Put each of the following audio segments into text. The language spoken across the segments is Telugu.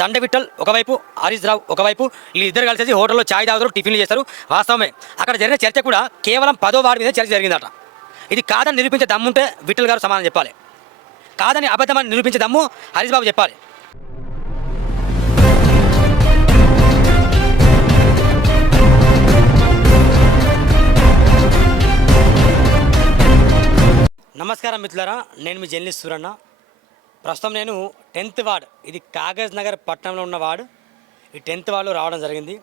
దండ ఒకవైపు హరీష్ రావు ఒకవైపు వీళ్ళిద్దరు కలిసి హోటల్లో ఛాయ్ తాగుతారు టిఫిన్లు చేస్తారు. వాస్తవమే అక్కడ జరిగిన చర్చ కూడా కేవలం పదో వార్డు మీద చర్చ జరిగిందట. ఇది కాదని నిరూపించే దమ్ముంటే విఠల్ గారు సమాధానం చెప్పాలి. కాదని అబద్ధమని నిరూపించే దమ్ము హరీష్ బాబు చెప్పాలి. నమస్కారం మిత్రులారా నేను మీ జర్నలిస్ట్ సూరన్న. ప్రస్తుతం నేను టెన్త్ వార్డ్ ఇది కాగజ్ నగర్ పట్టణంలో ఉన్న వార్డు. ఈ టెన్త్ వార్డులో రావడం జరిగింది.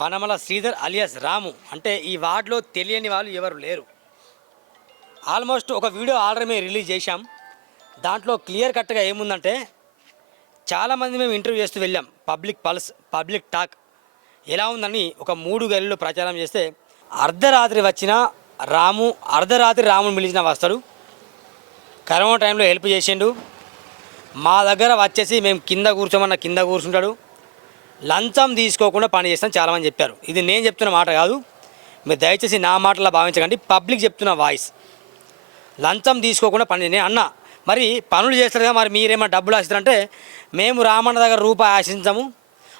వనమల శ్రీధర్ అలియాస్ రాము అంటే ఈ వార్డులో తెలియని వాళ్ళు ఎవరు లేరు. ఆల్మోస్ట్ ఒక వీడియో ఆర్డర్ మేము రిలీజ్ చేశాం. దాంట్లో క్లియర్ కట్గా ఏముందంటే చాలామంది మేము ఇంటర్వ్యూ చేస్తూ వెళ్ళాం పబ్లిక్ పల్స్ పబ్లిక్ టాక్. ఎలా ఉందని ఒక మూడు గల్లీలో ప్రచారం చేస్తే అర్ధరాత్రి వచ్చిన రాము అర్ధరాత్రి రాముని పిలిచిన వస్తాడు. కరోనా టైంలో హెల్ప్ చేసిండు. మా దగ్గర వచ్చేసి మేము కింద కూర్చోమన్న కింద కూర్చుంటాడు. లంచం తీసుకోకుండా పని చేస్తాం చాలామంది చెప్పారు. ఇది నేను చెప్తున్న మాట కాదు. మీరు దయచేసి నా మాటలా భావించకండి. పబ్లిక్ చెప్తున్న వాయిస్. లంచం తీసుకోకుండా పని నేను అన్న మరి పనులు చేస్తారుగా కదా మరి మీరేమన్నా డబ్బులు ఆశిస్తారంటే మేము రామన్న దగ్గర రూపాయి ఆశించము.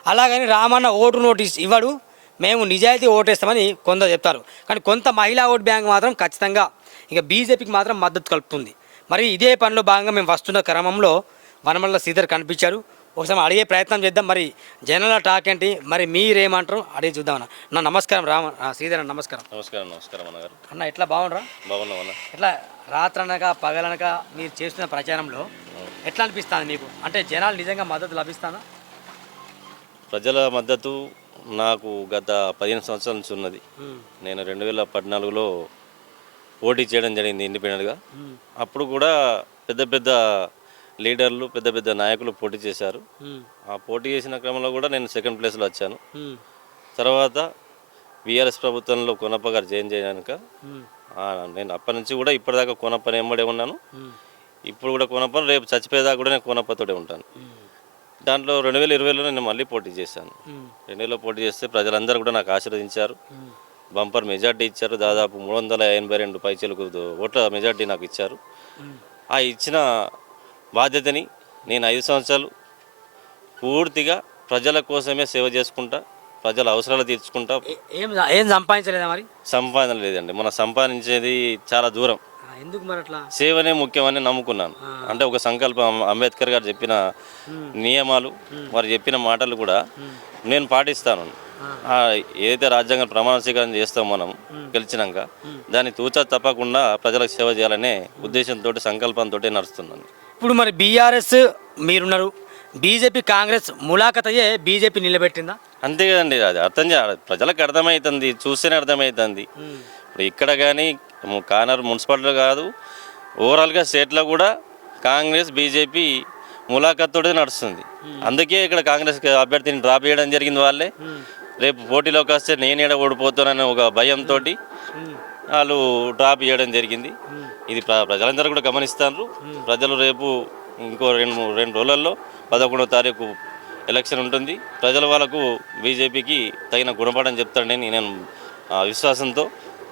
అలాగని రామన్న ఓటు నోటీస్ ఇవ్వడు. మేము నిజాయితీ ఓటేస్తామని కొందరు చెప్తారు. కానీ కొంత మహిళా ఓటు బ్యాంక్ మాత్రం ఖచ్చితంగా ఇక బీజేపీకి మాత్రం మద్దతు కలుపుతుంది. మరి ఇదే పనిలో భాగంగా మేము వస్తున్న క్రమంలో వనమల్ల శ్రీధర్ కనిపించారు. ఒకసారి అడిగే ప్రయత్నం చేద్దాం. మరి జనాల టాక్ ఏంటి? మరి మీరేమంటారు? అడిగి చూద్దాం అన్న. నా నమస్కారం రామ శ్రీధర్ అన్న నమస్కారం. నమస్కారం నమస్కారం అన్నగారు. అన్న ఎట్లా బాగుండ్రా? బాగున్నాం ఎట్లా రాత్రనక పగలనక మీరు చేస్తున్న ప్రచారంలో ఎట్లా అనిపిస్తుంది మీకు? అంటే జనాలు నిజంగా మద్దతు లభిస్తానా ప్రజల మద్దతు నాకు గత పదిహేను సంవత్సరాల నుంచి ఉన్నది. నేను రెండు వేల పద్నాలుగులో పోటీ చేయడం జరిగింది ఇండిపెండెంట్గా. అప్పుడు కూడా పెద్ద పెద్ద లీడర్లు పెద్ద పెద్ద నాయకులు పోటీ చేశారు. ఆ పోటీ చేసిన క్రమంలో కూడా నేను సెకండ్ ప్లేస్లో వచ్చాను. తర్వాత బీఆర్ఎస్ ప్రభుత్వంలో కొనప్ప గారు జాయిన్ చేయడానిక నేను అప్పటి నుంచి కూడా ఇప్పటిదాకా కొనప్పని ఎంబడే ఉన్నాను. ఇప్పుడు కూడా కొనప్పని రేపు చచ్చిపోయేదాకా కూడా నేను కొనప్పతోటే ఉంటాను. దాంట్లో రెండు వేల ఇరవైలో నేను మళ్ళీ పోటీ చేశాను. రెండు వేలలో పోటీ చేస్తే ప్రజలందరూ కూడా నాకు ఆశీర్వదించారు. బంపర్ మెజార్టీ ఇచ్చారు. దాదాపు మూడు వందల ఎనభై రెండు పైచలకు ఓట్ల మెజార్టీ నాకు ఇచ్చారు. ఆ ఇచ్చిన బాధ్యతని నేను ఐదు సంవత్సరాలు పూర్తిగా ప్రజల కోసమే సేవ చేసుకుంటా ప్రజల అవసరాలు తీర్చుకుంటా. ఏ- సంపాదించలేదా మరి? సంపాదన లేదండి. మన సంపాదించేది చాలా దూరం. ఎందుకు మరి అట్లా? సేవనే ముఖ్యమని నమ్ముకున్నాను. అంటే ఒక సంకల్పం అంబేద్కర్ గారు చెప్పిన నియమాలు వారు చెప్పిన మాటలు కూడా నేను పాటిస్తాను. ఏదైతే రాజ్యాంగ ప్రమాణ స్వీకారం చేస్తాం మనం గెలిచినాక దాన్ని తూచా తప్పకుండా ప్రజలకు సేవ చేయాలనే ఉద్దేశంతో సంకల్పంతో నడుస్తున్నాను. ఇప్పుడు మరి బీఆర్ఎస్ మీరున్నారు. బీజేపీ కాంగ్రెస్ ములాఖతయే బీజేపీ నిలబెట్టిందా? అంతే కదండి అది అర్థం చేయాలి ప్రజలకు అర్థమవుతుంది చూస్తేనే అర్థమవుతుంది ఇప్పుడు ఇక్కడ కానీ కానర్ మున్సిపాలిటీలో కాదు ఓవరాల్గా స్టేట్లో కూడా కాంగ్రెస్ బీజేపీ ములాఖత్తోడే నడుస్తుంది. అందుకే ఇక్కడ కాంగ్రెస్ అభ్యర్థిని డ్రాప్ చేయడం జరిగింది వాళ్ళే. రేపు పోటీలోకి వస్తే నేను ఓడిపోతానని ఒక భయంతో వాళ్ళు డ్రాప్ చేయడం జరిగింది. ఇది ప్ర- ప్రజలందరూ కూడా గమనిస్తారు ప్రజలు రేపు ఇంకో రెండు రెండు రోజులలో పదకొండవ తారీఖు ఎలక్షన్ ఉంటుంది. ప్రజల వాళ్ళకు బీజేపీకి తగిన గుణపాఠం చెప్తాడని నేను విశ్వాసంతో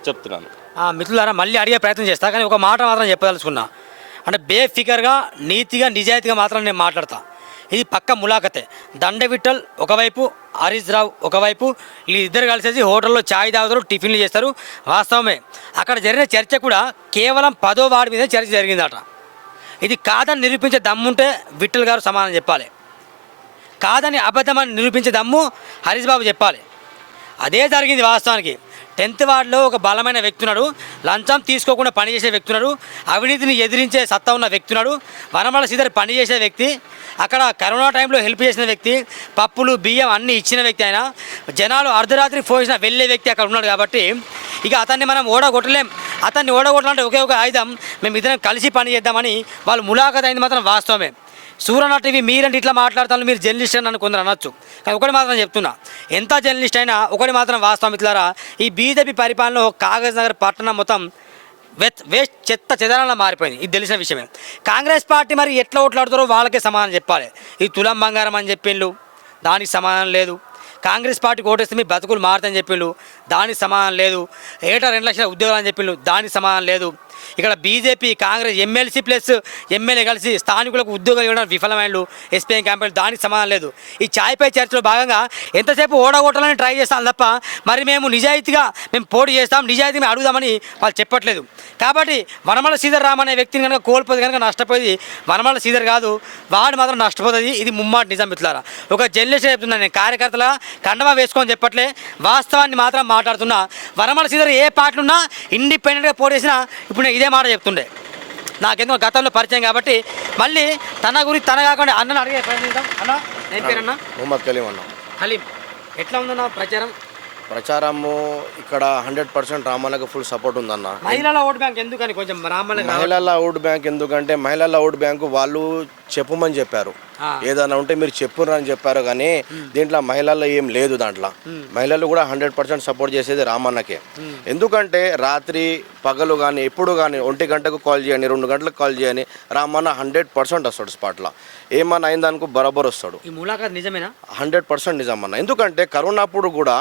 చెప్తున్నాను. ఆ, మిత్రులారా మళ్ళీ అడిగే ప్రయత్నం చేస్తా కానీ ఒక మాట మాత్రం చెప్పదలుచుకున్నా. అంటే బేఫికర్గా నీతిగా నిజాయితీగా మాత్రం నేను మాట్లాడతా. ఇది పక్క ములాఖతే. దండ విఠల్ ఒకవైపు హరీష్ రావు ఒకవైపు వీళ్ళిద్దరు కలిసేసి హోటల్లో ఛాయ్ తాగుతారు టిఫిన్లు చేస్తారు. వాస్తవమే అక్కడ జరిగిన చర్చ కూడా కేవలం పదో వాడి మీద చర్చ జరిగిందట. ఇది కాదని నిరూపించే దమ్ముంటే విఠల్ గారు సమాధానం చెప్పాలి. కాదని అబద్ధమని నిరూపించే దమ్ము హరీష్ బాబు చెప్పాలి. అదే జరిగింది వాస్తవానికి. టెన్త్ వార్డులో ఒక బలమైన వ్యక్తి ఉన్నాడు. లంచం తీసుకోకుండా పనిచేసే వ్యక్తి ఉన్నాడు. అవినీతిని ఎదిరించే సత్తా ఉన్న వ్యక్తి ఉన్నాడు. వనమల శ్రీధర్ పనిచేసే వ్యక్తి. అక్కడ కరోనా టైంలో హెల్ప్ చేసిన వ్యక్తి. పప్పులు బియ్యం అన్నీ ఇచ్చిన వ్యక్తి అయినా జనాలు అర్ధరాత్రి పోసిన వెళ్ళే వ్యక్తి అక్కడ ఉన్నాడు కాబట్టి ఇక అతన్ని మనం ఓడగొట్టలేం. అతన్ని ఓడగొట్టాలంటే ఒకే ఒక ఆయుధం. మేము ఇద్దరం కలిసి పని చేద్దామని వాళ్ళు ములాఖత్ అయింది మాత్రం వాస్తవమే. సూరన్న టీవీ మీరంటే ఇట్లా మాట్లాడతాను మీరు జర్నలిస్ట్ అని నన్ను కొందరు అనొచ్చు. కానీ ఒకటి మాత్రం చెప్తున్నా ఎంత జర్నలిస్ట్ అయినా ఒకటి మాత్రం వాస్తవం ఇట్లారా ఈ బీజేపీ పరిపాలనలో కాగజ్ నగర్ పట్టణం మొత్తం వెత్ వేస్ట్ చెత్త చెదరాలా మారిపోయింది. ఇది తెలిసిన విషయమే. కాంగ్రెస్ పార్టీ మరి ఎట్లా ఓట్లాడుతారో వాళ్ళకే సమాధానం చెప్పాలి. ఇది తులం బంగారం అని చెప్పిండు దానికి సమాధానం లేదు. కాంగ్రెస్ పార్టీకి ఓటేస్తే మీ బతుకులు మారుతాయని చెప్పిండు దానికి సమాధానం లేదు. ఏటా రెండు లక్షల ఉద్యోగాలు అని చెప్పిండు దానికి సమాధానం లేదు. ఇక్కడ BJP Congress MLC plus MLA కలిసి స్థానికులకు ఉద్యోగాలు ఇవ్వడం విఫలమైనలు ఎస్పీఎం క్యాంపెయిన్ దానికి సమాధానం లేదు. ఈ చాయ్పై చర్చలో భాగంగా ఎంతసేపు ఓడగొట్టాలని ట్రై చేస్తాం తప్ప మరి మేము నిజాయితీగా మేము పోటీ చేస్తాం నిజాయితీ మేము అడుగుదామని వాళ్ళు చెప్పట్లేదు. కాబట్టి వనమల శ్రీధర్ రామ్ అనే వ్యక్తిని కనుక కోల్పోతే కనుక నష్టపోయేది వనమల శ్రీధర్ కాదు వాడు మాత్రం నష్టపోతుంది. ఇది ముమ్మాటి నిజం మిత్రులారా. ఒక జర్నలిస్ట్ చెప్తున్నాను నేను కార్యకర్తల కండమా వేసుకొని చెప్పట్లే వాస్తవాన్ని మాత్రం మాట్లాడుతున్నా. వనమల శ్రీధర్ ఏ పాటలున్నా ఇండిపెండెంట్గా పోటీ చేసినా ఇప్పుడు నేను ఇదే మాట చెప్తుండే. నాకెందుకో గతంలో పరిచయం కాబట్టి మళ్ళీ తన గురించి తన కాకుండా అన్నను అడిగే ప్రయత్నిద్దాం అన్న నేను పేరన్నా మొహమ్మద్ కలీం అన్న. హలీం ఎట్లా ఉందన్న ప్రచారం? ప్రచారము ఇక్కడ హండ్రెడ్ పర్సెంట్ రామన్నకు ఫుల్ సపోర్ట్ ఉందన్న. మహిళల ఓటు బ్యాంక్ ఎందుకని కొంచెం రామన్న మహిళల ఓట్ బ్యాంక్ ఎందుకంటే మహిళల ఓట్ బ్యాంకు వాళ్ళు చెప్పమని చెప్పారు. ఏదైనా ఉంటే మీరు చెప్పుర్రు అని చెప్పారు కానీ దీంట్లో మహిళల్లో ఏం లేదు దాంట్లో. మహిళలు కూడా హండ్రెడ్ పర్సెంట్ సపోర్ట్ చేసేది రామన్నకే. ఎందుకంటే రాత్రి పగలు కానీ ఎప్పుడు కానీ ఒంటి గంటకు కాల్ చేయండి రెండు గంటలకు కాల్ చేయని రామన్న హండ్రెడ్ పర్సెంట్ వస్తాడు స్పాట్లో. ఏమన్నా అయిందనుకో బరాబర్ వస్తాడు. నిజమేనా? హండ్రెడ్ పర్సెంట్ నిజం అన్న ఎందుకంటే కరోనా అప్పుడు కూడా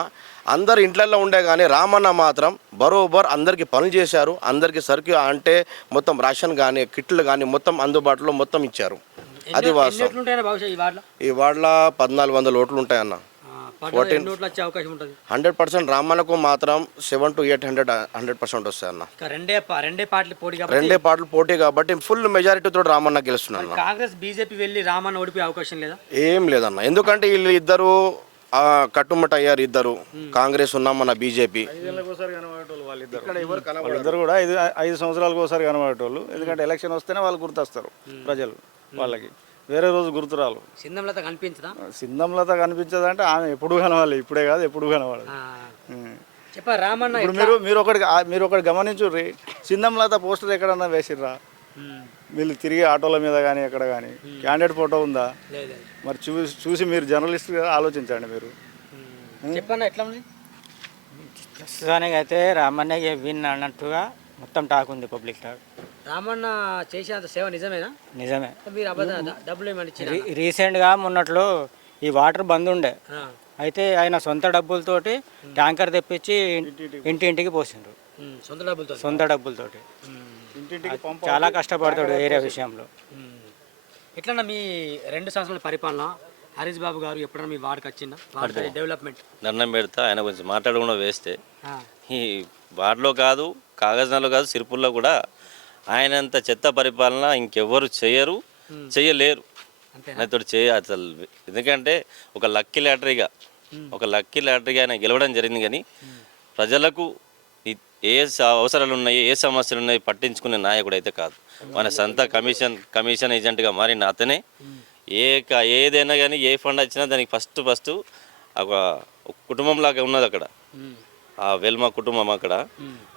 అందరు ఇంట్లలో ఉండే కానీ రామన్న మాత్రం బరోబర్ అందరికి పనులు చేశారు. అందరికి సరుకు అంటే మొత్తం రేషన్ కానీ కిట్లు కానీ మొత్తం అందుబాటులో మొత్తం ఇచ్చారు. అది వాస్తవం. ఈ వార్డులో? పద్నాలుగు వందల ఓట్లు ఉంటాయన్న పట్టణంలో ఎన్ని ఓట్లు వచ్చే అవకాశం ఉంటుంది? హండ్రెడ్ పర్సెంట్ రామన్నకు మాత్రం seven to eight hundred hundred percent వస్తాయి అన్న ఇక రెండే రెండే పార్టీలు పోటీ కాబట్టి రెండే పాటలు పోటీ కాబట్టి ఫుల్ మెజారిటీతో రామన్న గెలుస్తున్నాను కాంగ్రెస్ బీజేపీ వెళ్ళి రామన్న ఓడిపోయే అవకాశం లేదా? ఏం లేదన్న. ఎందుకంటే వీళ్ళు ఇద్దరు ఆ, కట్టుమట అయ్యారు ఇద్దరు. కాంగ్రెస్ ఉన్నాం మన బీజేపీ కూడా ఐదు ఐదు సంవత్సరాలకు ఒకసారి కనబడేటోళ్ళు. ఎందుకంటే ఎలక్షన్ వస్తేనే వాళ్ళు గుర్తొస్తారు ప్రజలు. వాళ్ళకి. వేరే రోజు గుర్తురాలు సింధంలత కనిపించదా? సింధంలత కనిపించదంటే ఆమె ఎప్పుడు కనవాలి ఇప్పుడే కాదు ఎప్పుడు కనబడదు ఆ. ఉం. చెప్ప రామన్న ఇప్పుడు మీరు మీరు ఒకటి మీరు ఒకటి గమనించుర్రి సింధంలత పోస్టర్ ఎక్కడన్నా వేసిర్రా. వీళ్ళు తిరిగి ఆటోల మీద కానీ ఎక్కడ కానీ క్యాండిడేట్ ఫోటో ఉందా. మరి చూసి చూసి మీరు జర్నలిస్ట్గా ఆలోచించండి మీరు. చెప్పన్న ఎట్లా ఉంది? ప్రస్తుతానికి అయితే రామన్నయ్య విన్ అన్నట్టుగా మొత్తం టాక్ ఉంది పబ్లిక్ టాక్. రామన్న చేసేంత సేవ నిజమేనా? నిజమే. మీరు అబద్ధం డబ్బులు ఏమని రీసెంట్గా మొన్నట్లో ఈ వాటర్ బంద్ ఉండే. అయితే ఆయన సొంత డబ్బులతోటి ట్యాంకర్ తెప్పించి ఇంటి ఇంటికి పోసిండ్రు. సొంత డబ్బులతో సొంత డబ్బులతోటి. ఇంటింటికి పంప చాలా కష్టపడతాడు ఏరియా విషయంలో. ఎట్లన్నా మీ రెండు సంవత్సరాల పరిపాలన హరీష్ బాబు గారు ఎప్పుడన్నా మీ వార్డుకి వచ్చిందా? డెవలప్మెంట్. దండం పెడతా ఆయన కొంచెం మాట్లాడకుండా వేస్తే. ఈ వార్డులో కాదు కాగజ్నాలో కాదు సిరిపుల్లో కూడా ఆయనంత చెత్త పరిపాలన ఇంకెవ్వరు చేయరు చేయలేరు? ఆయనతో చేయ అసలు ఎందుకంటే ఒక లక్కీ లాటరీగా ఒక లక్కీ లాటరీగా ఆయన గెలవడం జరిగింది కానీ ప్రజలకు ఏ అవసరాలు ఉన్నాయి ఏ సమస్యలు ఉన్నాయి పట్టించుకునే నాయకుడు అయితే కాదు. మన సొంత కమిషన్ కమిషన్ ఏజెంట్గా మారిన అతనే ఏ ఏదైనా కానీ ఏ ఫండ్ వచ్చినా దానికి ఫస్ట్ ఫస్ట్ ఒక ఒక కుటుంబం లాగా ఉన్నది అక్కడ. ఆ వెల్మ కుటుంబం అక్కడ.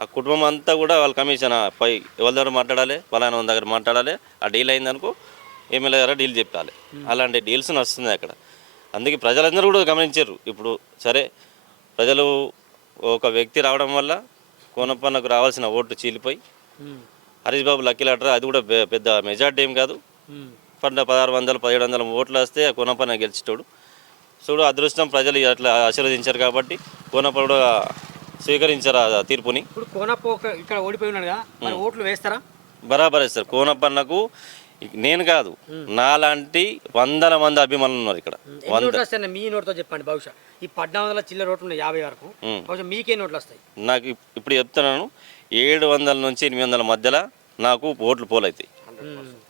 ఆ కుటుంబం అంతా కూడా వాళ్ళ కమిషన్ ఆ పై ఎవరి దగ్గర మాట్లాడాలి వాళ్ళ దగ్గర మాట్లాడాలి ఆ డీల్ అయిందనుకో ఎమ్మెల్యే దగ్గర డీల్ చెప్పాలి. అలాంటి డీల్స్ వస్తుంది అక్కడ. అందుకే ప్రజలందరూ కూడా గమనించారు. ఇప్పుడు సరే ప్రజలు ఒక వ్యక్తి రావడం వల్ల కోనప్పన్నకు రావాల్సిన ఓట్లు చీలిపోయి హరీష్ బాబు లక్కీ లాటరీ అది కూడా పెద్ద మెజార్టీ ఏం కాదు. పన్న పదహారు వందలు పదిహేడు వందల ఓట్లు వస్తే కోనప్పన్న గెలిచేటోడు. చూడు అదృష్టం ప్రజలు అట్లా ఆశీర్వదించారు కాబట్టి కోనప్ప కూడా స్వీకరించారు ఆ తీర్పుని? ఇప్పుడు కోనప్ప ఒక- ఇక్కడ కదా మరి ఓట్లు వేస్తారా? బరాబర్ ఇస్తారు కోనప్పన్నకు నేను కాదు నాలాంటి వందల మంది అభిమానులు ఉన్నారు ఇక్కడ. ఎన్ని ఓట్లు వస్తాయి మీ నోట్తో చెప్పండి బహుశా. ఈ పద్నాలుగు వందల చిల్లర ఉన్నాయి యాభై వరకు. ఉమ్. బహుశా మీకే నోట్లు వస్తాయి. నాకు ఇప్- ఇప్పుడు చెప్తున్నాను ఏడు వందల నుంచి ఎనిమిది వందల మధ్యలో నాకు ఓట్లు పోలవుతాయి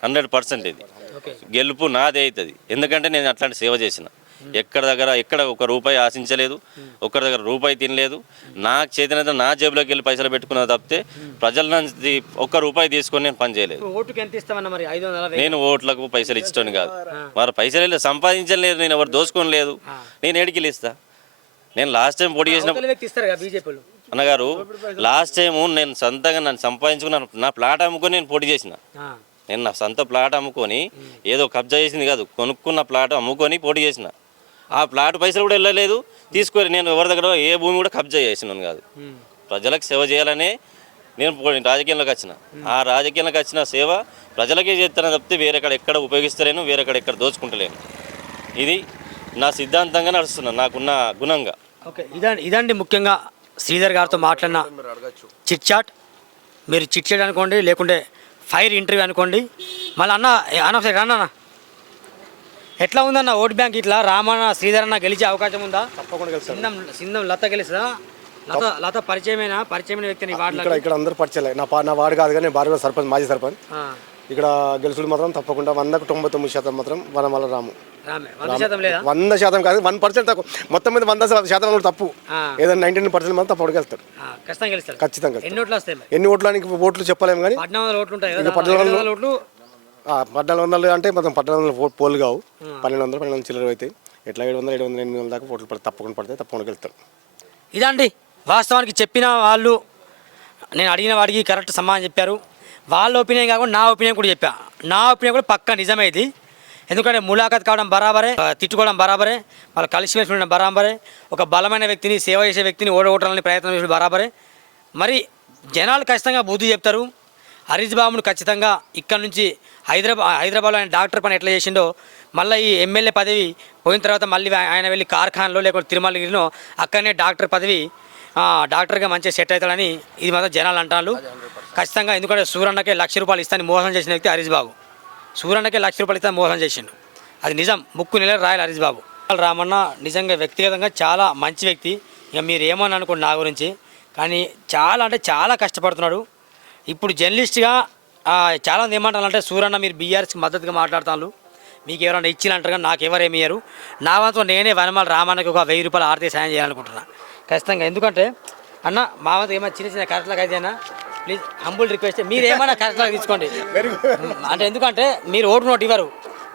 హండ్రెడ్ పర్సెంట్. ఇది. ఓకే. గెలుపు నాదే అవుతుంది ఎందుకంటే నేను అట్లాంటి సేవ చేసిన. ఎక్కడ దగ్గర ఎక్కడ ఒక రూపాయి ఆశించలేదు ఒక్కరి దగ్గర రూపాయి తినలేదు. నాకు చేతినైతే నా జేబులోకి వెళ్ళి పైసలు పెట్టుకున్న తప్పితే ప్రజల నుంచి ఒక్క రూపాయి తీసుకొని నేను పని చేయలేదు? నేను ఓట్లకు పైసలు ఇచ్చటోని కాదు. మరి పైసలు వెళ్ళి సంపాదించలేదు నేను ఎవరు దోచుకొని లేదు. నేను ఏడికి ఇస్తా నేను లాస్ట్ టైం పోటీ చేసిన అన్నగారు లాస్ట్ టైం నేను సొంతంగా నన్ను సంపాదించుకున్నాను నా ప్లాట్ అమ్ముకొని నేను పోటీ చేసిన. నేను నా సొంత ప్లాట్ అమ్ముకొని ఏదో కబ్జా చేసింది కాదు కొనుక్కున్న ప్లాట్ అమ్ముకొని పోటీ చేసిన. ఆ ప్లాట్ పైసలు కూడా వెళ్ళలేదు. తీసుకొని నేను ఎవరి దగ్గర ఏ భూమి కూడా కబ్జా చేసినాను కాదు. ప్రజలకు సేవ చేయాలనే నేను రాజకీయంలోకి వచ్చిన. ఆ రాజకీయంలోకి వచ్చిన సేవ ప్రజలకే చేస్తానని తప్పితే వేరేక్కడ ఎక్కడ ఉపయోగిస్తలేను వేరేక్కడ ఎక్కడ దోచుకుంటలేను. ఇది నా సిద్ధాంతంగా నడుస్తున్నాను నాకున్న గుణంగా. ఓకే ఇదండి ఇదండి ముఖ్యంగా శ్రీధర్ గారితో మాట్లాడిన చిట్ చాట్. మీరు చిట్ చేయడం అనుకోండి లేకుంటే ఫైర్ ఇంటర్వ్యూ అనుకోండి. మళ్ళీ అన్న రండి అన్న? ఎట్లా ఉందన్న ఓట్ బ్యాంక్ ఇట్లా? రామన్న శ్రీధర్ అన్న గెలిచే అవకాశం ఉందా? తప్పకుండా సిందం లత గెలుస్తుందా? లత లత పరిచయమేనా? పరిచయమైన వ్యక్తిని ఇక్కడ ఇక్కడ అందరూ పరిచయలే నా పా- నా వాడు కాదు కానీ భార్య సర్పంచ్ మాజీ సర్పంచ్. ఇక్కడ గెలుసుడు మాత్రం తప్పకుండా వందకు తొంభై తొమ్మిది శాతం మాత్రం వనమల రాము. రామే. వంద శాతం లేదా? వంద శాతం కాదు వన్ పర్సెంట్ తక్కువ. మొత్తం మీద వంద శాతం కూడా తప్పు. ఆ. ఏదైనా నైన్టీన్ పర్సెంట్ మాత్రం తప్పకుండా గెలుస్తాడు ఆ, ఖచ్చితంగా గెలుస్తారు. ఖచ్చితంగా ఎన్ని ఓట్లు వస్తాయి మరి? ఎన్ని ఓట్లనికి ఓట్లు చెప్పలేము కానీ పద్నాలుగు వందల ఓట్లు ఉంటాయి కదా పద్నాలుగు వందలు- ఓట్లు పద్నాలుగు వందలు అంటే మొత్తం పద్నాలుగు వందలు పోలు కావు. పన్నెండు వందలు పన్నెండు వందలు చిల్లర అవుతాయి ఎట్లా ఏడు వందలు ఏడు వందలు ఎనిమిది వందల దాకా ఓట్లు పడితే తప్పకుండా పడితే తప్పకుండా గెలుస్తాడు ఇదండి. వాస్తవానికి చెప్పిన వాళ్ళు నేను అడిగిన వాడికి కరెక్ట్ సమాధానం చెప్పారు. వాళ్ళ ఒపీనియన్ కాకుండా నా ఒపీనియన్ కూడా చెప్పా. నా ఒపీనియన్ కూడా పక్క నిజమైంది ఎందుకంటే ములాఖాత్ కావడం బరాబరే తిట్టుకోవడం బరాబరే వాళ్ళు కలిసిమెలిసి ఉండడం బరాబరే ఒక బలమైన వ్యక్తిని సేవ చేసే వ్యక్తిని ఓడగొట్టాలని ప్రయత్నం చేసిన బరాబరే. మరి జనాలు ఖచ్చితంగా బుద్ధి చెప్తారు. హరీష్ బాబును ఖచ్చితంగా ఇక్కడ నుంచి హైదరాబాద్ హైదరాబాద్లో ఆయన డాక్టర్ పని ఎట్లా చేసిండో మళ్ళీ ఈ ఎమ్మెల్యే పదవి పోయిన తర్వాత మళ్ళీ ఆయన వెళ్ళి కార్ఖాన్లో లేకపోతే తిరుమలగిరిలో అక్కడనే డాక్టర్ పదవి డాక్టర్గా మంచిగా సెట్ అవుతాడని ఇది మాత్రం జనాలు అంటారు ఖచ్చితంగా ఎందుకంటే సూరన్నకే లక్ష రూపాయలు ఇస్తాను మోసం చేసిన వ్యక్తి హరీష్ బాబు. సూరన్నకే లక్ష రూపాయలు ఇస్తాను మోసం చేసిండు. అది నిజం. ముక్కు నెల రాయాలి హరీష్ బాబు. రామన్న నిజంగా వ్యక్తిగతంగా చాలా మంచి వ్యక్తి. ఇక మీరు ఏమని అనుకోండి నా గురించి? కానీ చాలా అంటే చాలా కష్టపడుతున్నాడు. ఇప్పుడు జర్నలిస్ట్గా చాలామంది చాలా మంది ఏమంటారంటే సూరన్న మీరు బీఆర్ఎస్కి మద్దతుగా మాట్లాడుతాను మీకు ఎవరైనా ఇచ్చినంటారు కానీ నాకు ఎవరు ఏమి ఇయ్యరు. నా వంతు నేనే వనమాల రామానికి ఒక వెయ్యి రూపాయలు ఆర్థిక సాయం చేయాలనుకుంటున్నా. ఖచ్చితంగా. ఎందుకంటే అన్న మా వంతు ఏమైనా చిన్న చిన్న కరెక్ట్లకు అయితే ప్లీజ్ హంబుల్ రిక్వెస్ట్ మీరు ఏమైనా కరెక్ట్లకు తీసుకోండి. అంటే ఎందుకంటే మీరు ఓటు నోటు ఇవ్వరు.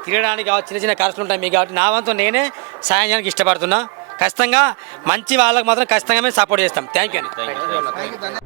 తిరగడానికి చిన్న చిన్న ఖర్చులు ఉంటాయి మీకు కాబట్టి నా వంతు నేనే సాయం చేయడానికి ఇష్టపడుతున్నా. ఖచ్చితంగా మంచి వాళ్ళకి మాత్రం ఖచ్చితంగా మేము సపోర్ట్ చేస్తాం. థ్యాంక్ యూ అండి